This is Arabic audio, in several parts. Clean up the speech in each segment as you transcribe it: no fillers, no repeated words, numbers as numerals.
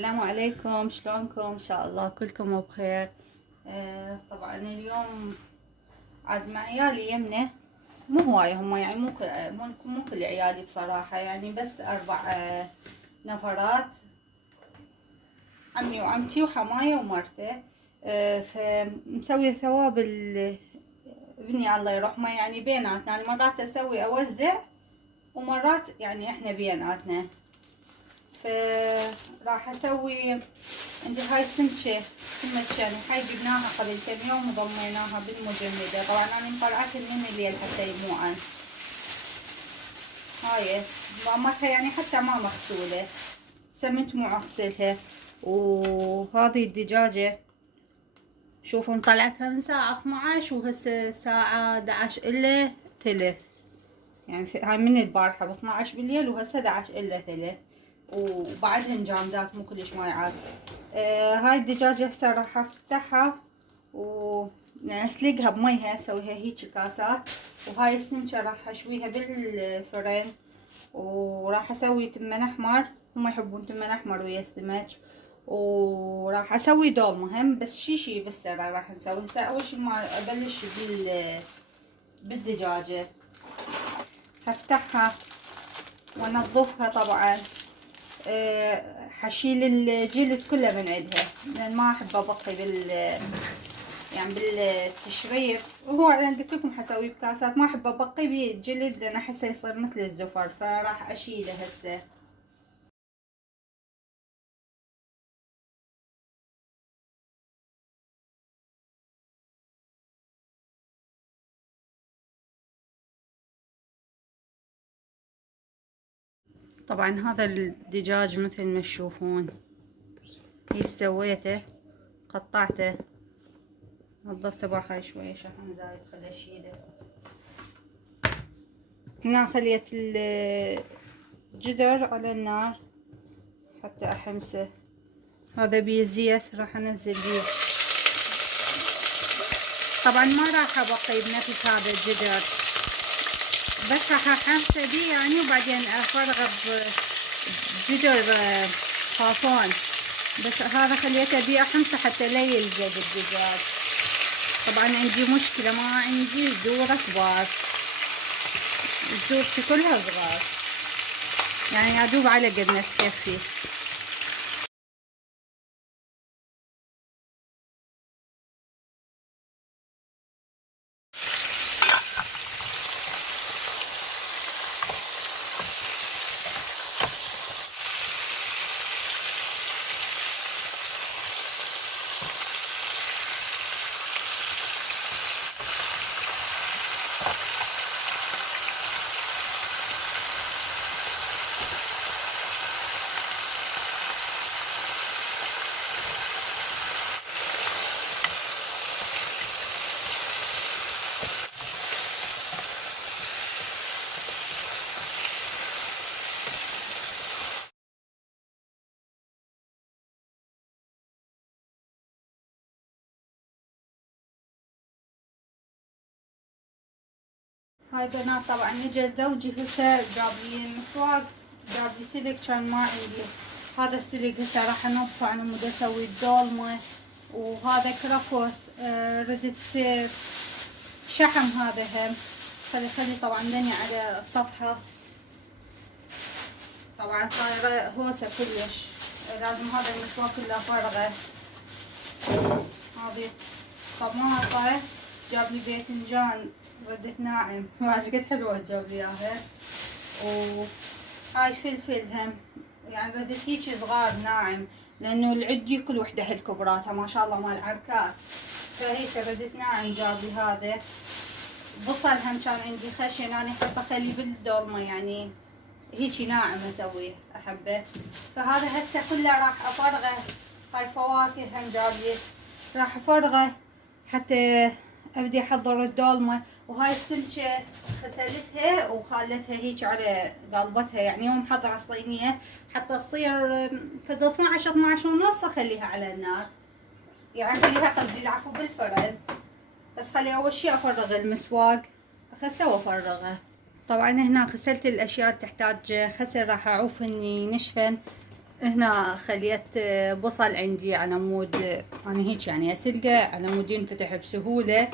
السلام عليكم، شلونكم؟ ان شاء الله كلكم بخير. طبعا اليوم عازمة عيالي يمنه، مو هواية هم يعني مو كل عيالي بصراحة، يعني بس 4 نفرات، عمي وعمتي وحماية ومرته. فمسوية ثواب ابني الله يرحمه، يعني بيناتنا مرات اسوي اوزع ومرات يعني احنا بيناتنا. فراح اسوي عندي هاي سمكة هاي جبناها قبل كم يوم وضميناها بالمجمدة. طبعا انا مطلعتها من الليل حتى يموعن. هاي ضمتها يعني حتى ما مغسولة، سمنت مو اغسلها. وهذه الدجاجة شوفوا مطلعتها من ساعة 12 وهسه ساعة 11 الا ثلث، يعني هاي من البارحة ب 12 بالليل وهسه 11 الا ثلث، وبعدهن جامدات مو كلش مايعات. هاي الدجاجة هسه راح افتحها واسلقها بميها، اسويها هيجي كاسات. وهاي السمكة راح اشويها بالفرن، وراح اسوي تمن احمر، هم يحبون تمن احمر ويا السمك. وراح اسوي دولمة هم، بس شي بالسرعة راح نسوي. هسه اول شي ما ابلش بالدجاجة، هفتحها وانظفها طبعا. حشيل الجلد كله من عندها لان ما احب ابقي يعني بالتشريف. وهو انا قلت لكم حسوي بكاسات، ما احب ابقي بالجلد لان احسه يصير مثل الزفر، فراح اشيله هسه. طبعا هذا الدجاج مثل ما تشوفون هي سويته، قطعته، نظفته بهاي شوية شحم زايد خل اشيله. هنا خليت الجدر على النار حتى احمسه. هذا بيه زيت راح انزل بيه. طبعا ما راح ابقي بنفس هذا الجدر، بس راح احمسه بيه يعني، وبعدين افرغه بجدر خافون. بس هذا خليته بيه احمسه حتى لا يلزق الدجاج. طبعا عندي مشكلة، ما عندي ذورة كبار، ذورتي كلها صغار، يعني ادوب على قد ما تكفي. هاي بنات طبعا نجى زوجي هسه جاب لي مسواق، جاب لي سلك كان ما عندي. هذا السلك هسه راح انظفه، انا مود اسوي الدولمة. وهذا كراكوس ردت شحم، هذا هم خلي طبعا دني على الصفحة. طبعا صايرة هوسة كلش، لازم هذا المسواق كله فرغه. هذه طماطة جاب لي باذنجان ردت ناعم، وايد قد حلوة جاب لي اياها. وهاي فلفل هم يعني ردت هيجي صغار ناعم، لانه العد ياكل وحده هالكبراتها ما شاء الله مال عركات، فهيك ردت ناعم جاب لي هذا. بصل هم كان عندي خشن، انا احب اخليه بالدولمة يعني هيجي ناعم اسويه احبه. فهذا هسه كله راح افرغه. هاي فواكه هم جاب لي، راح افرغه حتى ابدي احضر الدولمة. وهاي السمكة غسلتها وخالتها هيك على قلبتها، يعني يوم محضرة صينية حتى تصير فد 12 ونص اخليها على النار، يعني خليها قصدي العفو بالفرن. بس خلي اول شي افرغ المسواق، اغسله وافرغه. طبعا هنا غسلت الاشياء اللي تحتاج غسل، راح اعوف اني نشفن. هنا خليت بصل عندي على مود انا هيك يعني اسلقه على مود ينفتح بسهوله.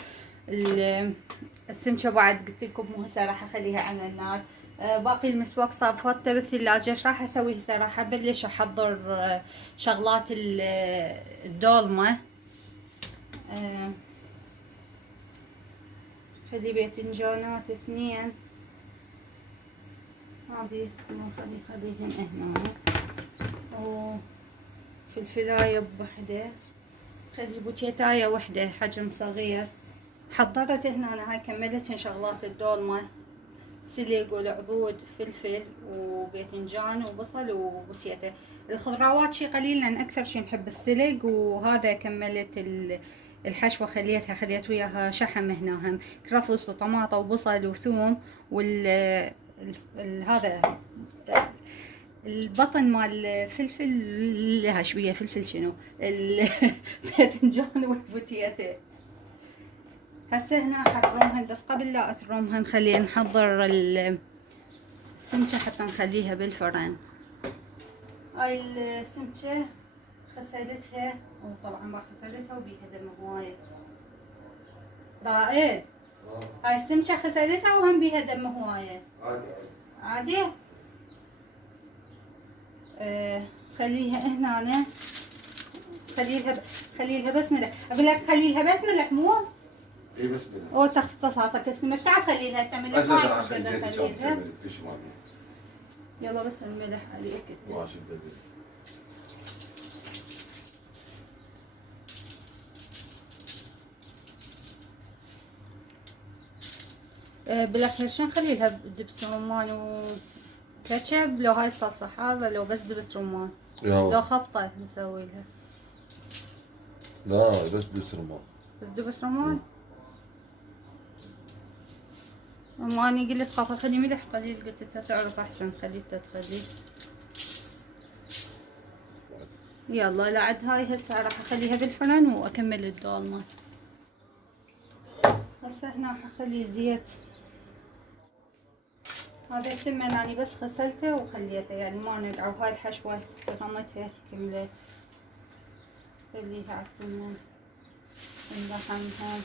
السمكه بعد قلت لكم مو هسه راح اخليها على النار. باقي المسواق صار فاته بالثلاجه. ايش راح اسوي هسه؟ راح ابلش احضر شغلات الدولمه. خلي باذنجانات 2. هذه خليهم هنا، وفلفلايه بوحده، خلي بوتيتايه وحده حجم صغير. حضرت هنا أنا هاي كملت شغلات الدولمة: سلق والعضود، فلفل وباذنجان وبصل وبوتيتا. الخضروات شي قليل لان اكثر شي نحب السلق. وهذا كملت الحشوة، خليت وياها شحم هنا، هم كرفس وطماطة وبصل وثوم هذا البطن مال الفلفل لها شوية فلفل شنو الباذنجان والبوتيتا. هسه هنا حفرمهن، بس قبل لا افرمهن خلينا نحضر السمكة حتى نخليها بالفرن. هاي السمكة غسلتها، وطبعا ما غسلتها وبيها دم هواية. رائد هاي السمكة غسلتها وهم بيها دم هواية. عادي خليها هنا، خليلها بس ملح. اقول لك خليلها بس ملح مو اي بس ملح. او تخصصاتك اسمه مش تعال خليلها انت ملح. خليلها كل شيء ما يلا بس الملح عليك. ماشي بدل. بالاخير شو نخليلها؟ دبس رمان وكاتشب؟ لو هاي الصلصة حارة، لو بس دبس رمان، لو خبطة نسوي لها. لا بس دبس رمان. بس دبس رمان. اما اني قلت خاف اخلي ملح قليل، قلت انت تعرف احسن خليتها تخلي. يلا لعد هاي هسه راح اخليها بالفرن واكمل الدولمة. هسه هنا حخلي زيت. هذا الثمن اني بس غسلته وخليته يعني ما نقع. وهاي الحشوة رمتها كملت، خليها على الثمن نلحمها.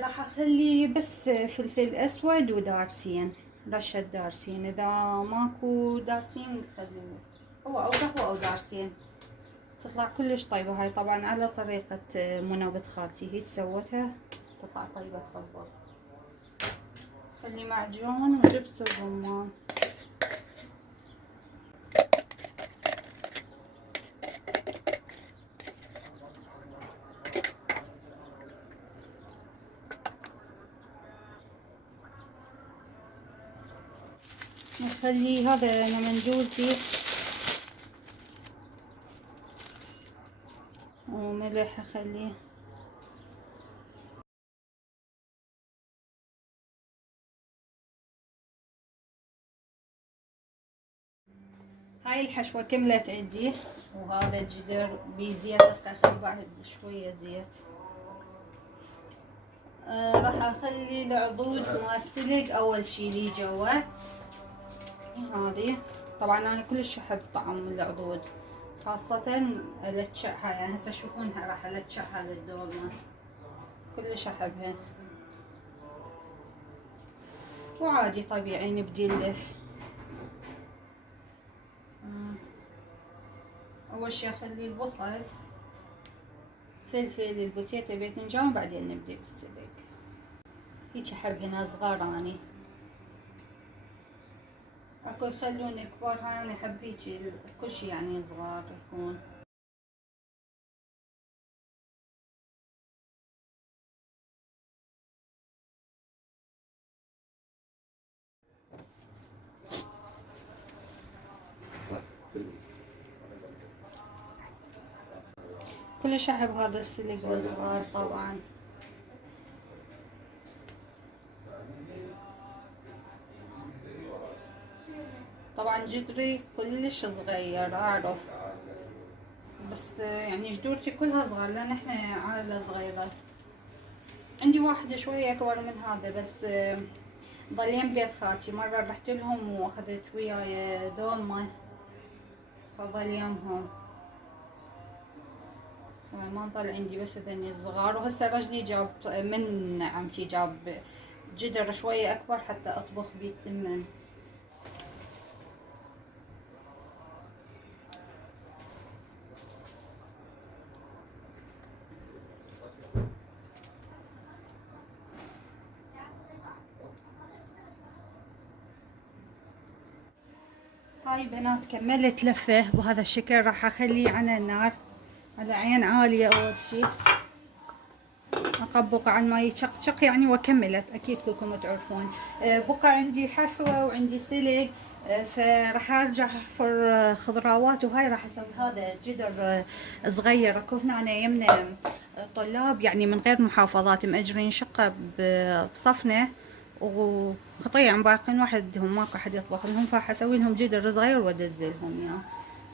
راح اخلي بس فلفل اسود ودارسين، رشة دارسين. اذا ماكو دارسين خلوه هو او قهوة او دارسين، تطلع كلش طيبة. هاي طبعا على طريقة منى بنت خالتي، هي سوتها تطلع طيبة تخبر. خلي معجون ودبس الرمان. نخلي هذا نمندوزي وملح اخليه. هاي الحشوة كملت عندي، وهذا الجدر بزيت بس اخلي بعد شوية زيت. راح اخلي العضود مال السلق اول شي لي جوا. هذه طبعا انا كلش احب طعم العضود، خاصة التشعها. يعني هسه تشوفونها راح التشعها للدولمة، كلش احبها. وعادي طبيعي نبدي نلف. اول شي اخلي البصل، فلفل، البوتيتا، باذنجان، وبعدين نبدي بالسلق. هيك احبهن صغار اني. اكو يخلون كبار، هاي انا احب هيك كل شي يعني صغار يكون. كلش احب هذا السلق الصغار طبعا. طبعا جدري كلش صغير اعرف، بس يعني جدورتي كلها صغار لان احنا عائلة صغيرة. عندي واحدة شوية اكبر من هذا، بس ضلين بيت خالتي. مرة رحت لهم واخذت وياي دولمة فظل يمهم، ما ظل عندي بس هذني الصغار. وهسه رجلي جاب من عمتي جاب جدر شوية أكبر حتى أطبخ بيه التمن. هاي بنات كملت لفة بهذا الشكل. راح اخليه على النار على عين عالية اول شي، اطبق على الماء يشقشق يعني. وكملت اكيد كلكم تعرفون. بقى عندي حشوة وعندي سلق، فراح ارجع احفر خضراوات. وهاي راح اسوي هذا جدر صغير. اكو هنا يمنا طلاب يعني من غير محافظات مأجرين شقة بصفنة وخطية باقين وحدهم ماكو حد يطبخ لهم، فراح اسوي لهم جدر صغير وادزلهم ياه.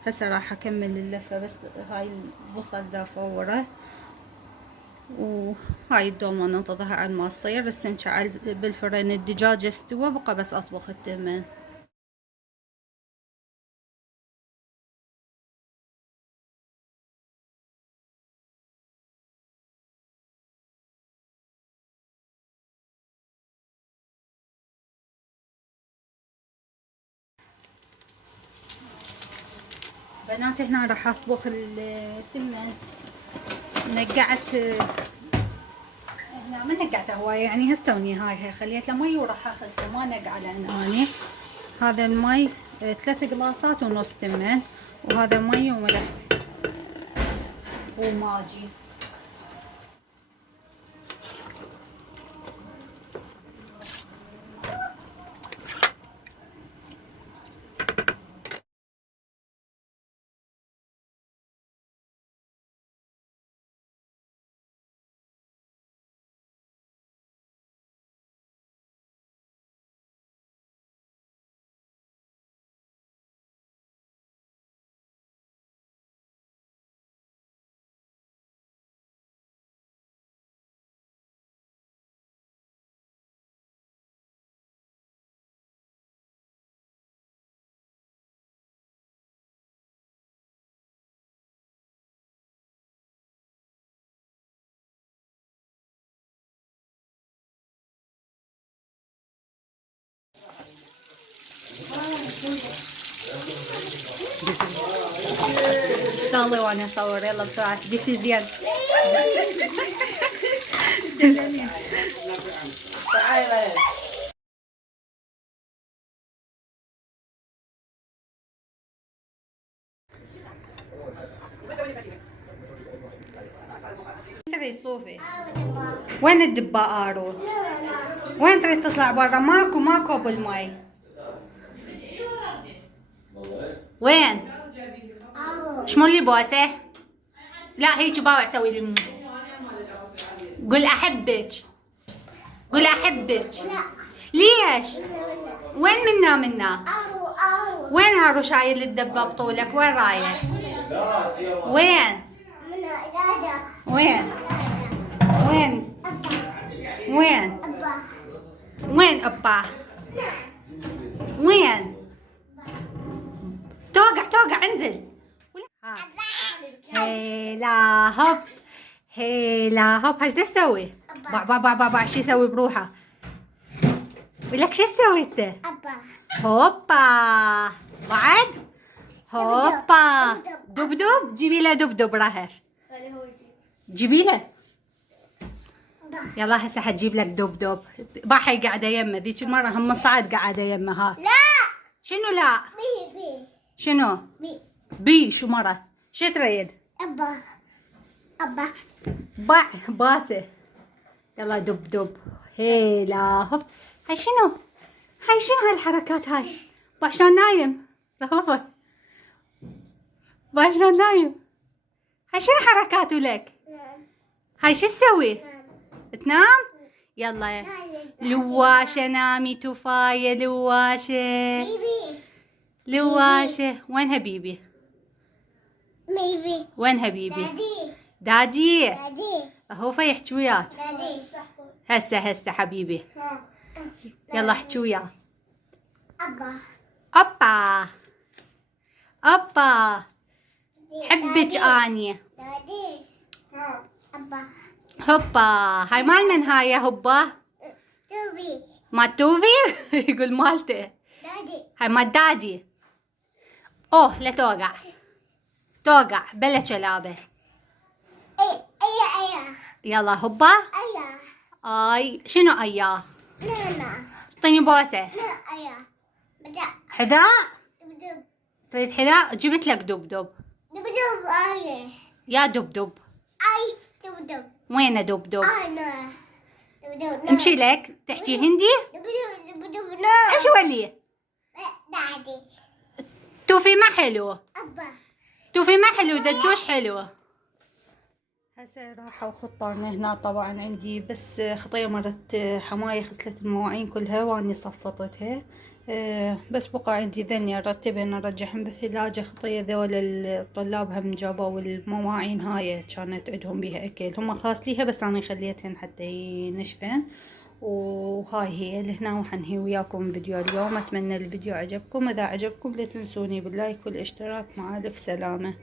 هسه راح اكمل اللفة بس هاي البصل دا فوره. وهاي الدولمة ننتظرها على ما تصير. السمكة بالفرن، الدجاج استوى بقى بس اطبخ التمن. بنات هنا راح اطبخ التمن. نقعت هنا، ما نقعتها هواية يعني هستوني. هاي خليت له مي وراح اخذ ما نقع لان اني هذا المي 3 قلاصات ونص تمن، وهذا مي وملح وماجي. اشتغلي وانا اصور. يلا بسرعة دفي زياد. تري صوفي وين الدباء ارو؟ وين تريد تطلع برا؟ ماكو بالماي. وين؟ شمو اللي بوسه؟ لا هيك باوع سوي لي. قول احبك. قول احبك. ليش؟ وين منا؟ وين هارو شايل الدبه بطولك؟ وين رايح؟ وين؟ وين؟ وين ابا؟ وين؟ توقع انزل. هيلا هوب هيلا هوب. هاش تسوي؟ باع شو يسوي بروحه؟ ولك شو سويته؟ هوبا بعد هوبا دبدب. جيبي له دبدب راهر. جيبي له. يلا هسه حتجيب لك دبدب. باحي قاعده يمه. ذيك المره هم صعد قاعده يمه. ها لا. شنو لا؟ بي. شنو؟ بي شو مره؟ شو تريد؟ أبا باسه. يلا دب. هيلا هوب. هاي شنو هالحركات هاي؟ بعشان نايم. لخبط. بعشان نايم. هاي شنو حركاته لك؟ هاي شو تسوي؟ تنام؟ يلا لواشة نامي توفاية. لواشة. وينها بيبي؟ وينها بيبي؟ دادي. هو فيحكي وياك. هسه حبيبي. يلا احكي وياه. أبا. أبا أبا حبك أني. دادي. أبا. هوبا هاي مال من هاي يا هوبا؟ توبي. ما توفي؟ يقول مالته. دادي. هاي مال دادي. اوه لا توقع. توقع بلا كلابة. أيا. يلا هوبا. أيا. اي شنو اياه؟ نانا. اعطيني بوسة. لا أيا. بدأ. حذاء؟ دبدب. تريد حذاء؟ جبت لك دبدب. دبدب أي. يا دبدب. أي دبدب. وينه دبدب؟ أنا. دبدب. امشي لك تحكي هندي؟ دبدب نا. ايش ولي؟ دادي. توفي ما حلو. أبا. توفي ما حلو ددوش حلو. هسه راحة وخطرنا هنا طبعا عندي بس خطية مرت حماية غسلت المواعين كلها واني صفطتها. بس بقى عندي ذني ارتبهن ارجعهن بالثلاجة. خطية ذول الطلاب هم جابوا المواعين هاي كانت عندهم بيها اكل هم خاسليها بس انا خليتهن حتى ينشفن. وهاي هي لهنا وحنهي وياكم فيديو اليوم. اتمنى الفيديو عجبكم. اذا عجبكم لا تنسوني باللايك والاشتراك. مع الف سلامة.